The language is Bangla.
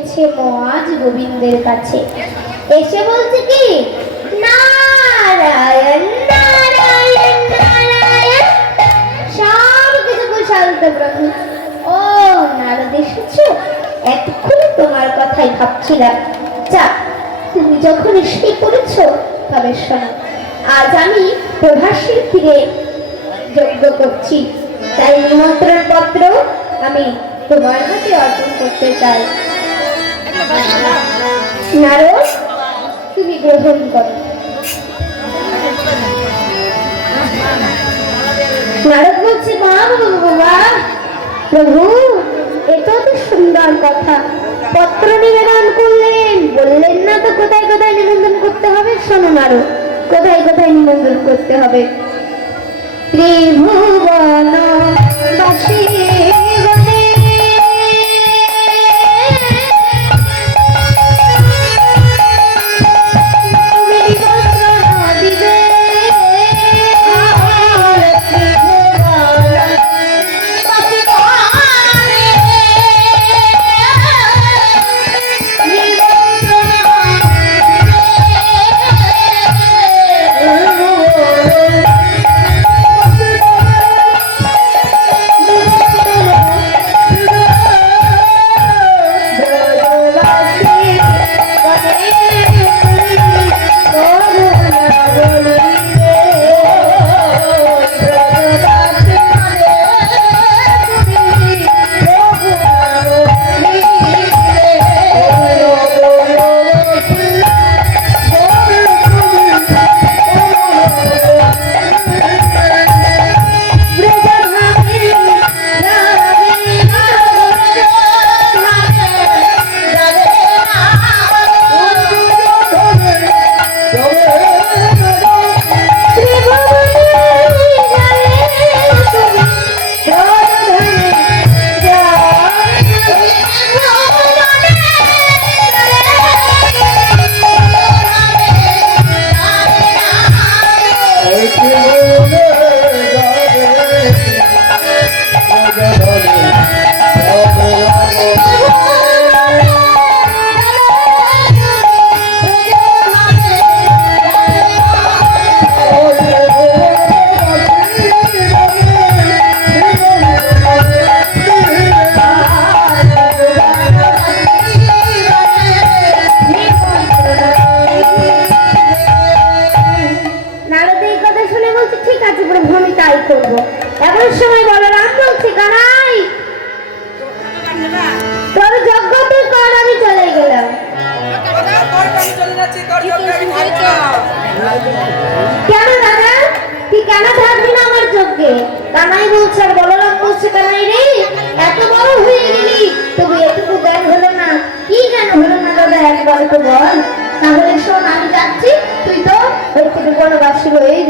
এসেছে মহাজ গোবিন্দের কাছে। এসে বলছে কি? নারায়ণ নারায়ণ নারায়ণ, সব কিছু ও নারদ, এসেছ? এতক্ষণ তোমার কথাই ভাবছিলাম। যা, তুমি যখন এসে পড়েছো, তবে শোনো, আজ আমি প্রভাসীর ফিরে যজ্ঞ করছি। তাই নিমন্ত্রণ পত্র আমি তোমার হাতে অর্পণ করতে চাই। নারদ, তুমি গ্রহণ নারদ বলছে বাবা প্রভু তো সুন্দর কথা। পত্র নিবেদন করলেন। বললেন, না তো, কোথায় কোথায় নিমন্ত্রণ করতে হবে? শোনো নারদ, কোথায় কোথায় নিমন্ত্রণ করতে হবে? বলছে, ঠিক আছে প্রভু আমি তাই করব। এমন সময় বলরাম বলছে কানাই তোর যজ্ঞ তুই কর, আমি চলে গেলাম। যজ্ঞে? কানাই বলছে বলরাম রে, এত হলো না। কি হলো না দাদা বল। তাহলে শোন, আমি যাচ্ছি, তুই তো ওই থেকে বনবাসী হয়েই